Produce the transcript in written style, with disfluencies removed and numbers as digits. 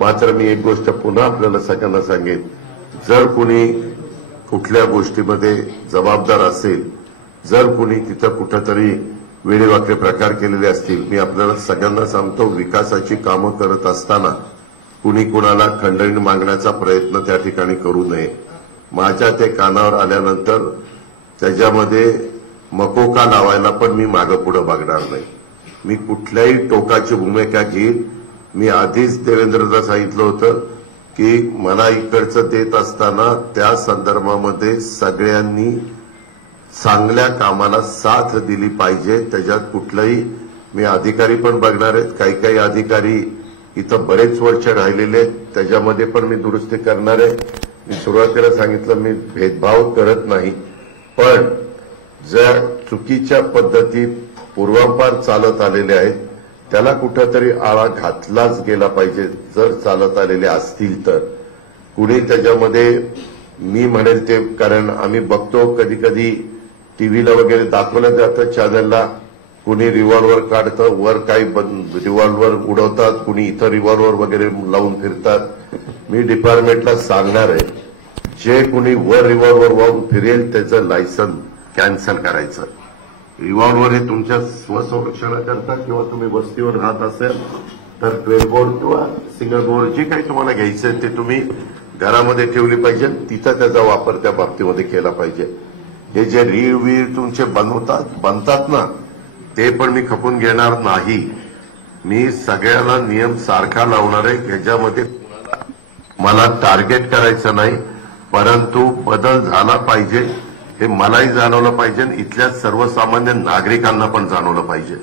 मात्र मी एक गोष्ट पुन्हा आपल्याला सगळ्यांना सांगेन, जर कोणी कुठल्या गोष्टीमध्ये जबाबदार असेल, जर कोणी तिथं कुठंतरी वेडेवाकडे प्रकार केलेले असतील, मी आपल्याला सगळ्यांना सांगतो, विकासाची कामं करत असताना कुणी कुणाला खंडणी मागण्याचा प्रयत्न त्या ठिकाणी करू नये. माझ्या ते कानावर आल्यानंतर त्याच्यामध्ये मकोका लावायला पण मी मागं पुढे बघणार नाही. मी कुठल्याही टोकाची भूमिका घेईन. मी आधीच देवेंद्रला सांगितलं होतं की मला इकडचं देत असताना त्या संदर्भामध्ये सगळ्यांनी चांगल्या कामाला साथ दिली पाहिजे. त्याच्यात कुठलाही मी अधिकारी पण बघणार आहेत. काही अधिकारी इथं बरेच वर्ष राहिलेले आहेत, त्याच्यामध्ये पण मी दुरुस्ती करणार आहे. मी सुरुवातीला सांगितलं मी भेदभाव करत नाही, पण जर चुकीच्या पद्धती पूर्वापार चालत आलेल्या आहेत त्याला कुठंतरी आळा घातलाच गेला पाहिजे. जर चालत आलेले असतील तर कुणी त्याच्यामध्ये मी म्हणेल ते, कारण आम्ही बघतो कधी कधी टीव्हीला वगैरे दाखवलं जातं चॅनलला, कुणी रिव्हॉल्वर काढतं, वर काही रिव्हॉल्वर उडवतात, कुणी इथं रिव्हॉल्वर वगैरे लावून फिरतात. मी डिपार्टमेंटला सांगणार आहे, जे कुणी वर रिव्हॉल्वर वाहून फिरेल त्याचं लायसन कॅन्सल करायचं. रिव्हॉल्वर हे तुमच्या स्वसंरक्षणाकरता किंवा तुम्ही वस्तीवर राहत असेल तर 12 बोर्ड किंवा सिंगल बोर्ड जे काही तुम्हाला घ्यायचं ते तुम्ही घरामध्ये ठेवली पाहिजे, तिथं त्याचा वापर त्या बाबतीमध्ये केला पाहिजे. हे जे रीळ तुमचे बनतात ना, ते पण मी खपून घेणार नाही. मी सगळ्याला नियम सारखा लावणार आहे. ह्याच्यामध्ये मला टार्गेट करायचं नाही, परंतु बदल झाला पाहिजे हे मलाही जाणवलं पाहिजे, इथल्या सर्वसामान्य नागरिकांना पण जाणवलं पाहिजे.